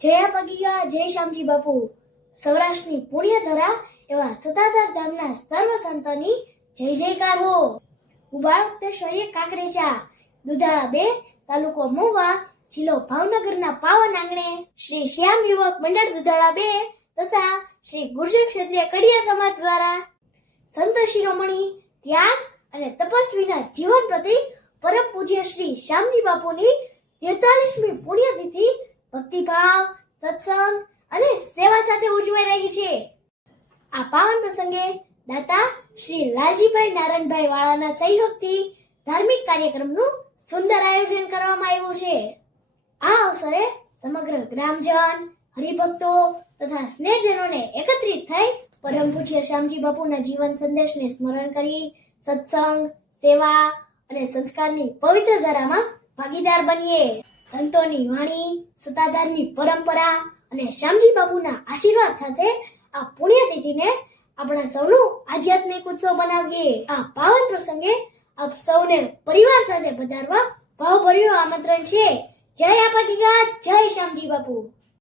જય પગીગા જય શ્યામજી બાપુ. સૌરાષ્ટ્રની પુણ્યધરા એવા સતાધાર ધામના સર્વ સંતોની જય જયકાર હો. હું બાળકટેશ્વરી કાકરેચા, દુધાળા 2, તાલુકો મહુવા, જિલ્લો ભાવનગરના પાવન આંગણે શ્રી શ્યામ યુવક મંડળ દુધાળા 2 તથા શ્રી ગુર્જર ક્ષત્રિય કડિયા સમાજ દ્વારા સંત શિરોમણી ત્યાગ અને તપસ્વીના જીવન પ્રતિ પરમ પૂજ્ય શ્રી શ્યામજી બાપુની 43મી પુણ્યતિથિ ભક્તિભાવ, સત્સંગ અને સેવા સાથે ઉજવાઈ રહી છે. આ પાવન પ્રસંગે દાતા શ્રી લાલજીભાઈ નારાયણભાઈ વાળાના સહયોગથી ધાર્મિક કાર્યક્રમનું સુંદર આયોજન કરવામાં આવ્યું છે. આ અવસરે સમગ્ર ગ્રામજન, હરિભક્તો તથા સ્નેહજનોને એકત્રિત થઈ પરમ પૂજ્ય શ્યામજી બાપુના જીવન સંદેશને સ્મરણ કરી સત્સંગ, સેવા અને સંસ્કારની પવિત્ર ધારામાં ભાગીદાર બનીએ. સંતોની વાણી, સત્તાધારની પરંપરા અને શ્યામજી બાપુના આશીર્વાદ સાથે આ પુણ્યતિથિને આપણા સૌનું આધ્યાત્મિક ઉત્સવ બનાવીએ. આ પાવન પ્રસંગે આપ સૌને પરિવાર સાથે પધારવા ભાવભર્યું આમંત્રણ છે. જય આપા ગીગા, જય શ્યામજી બાપુ.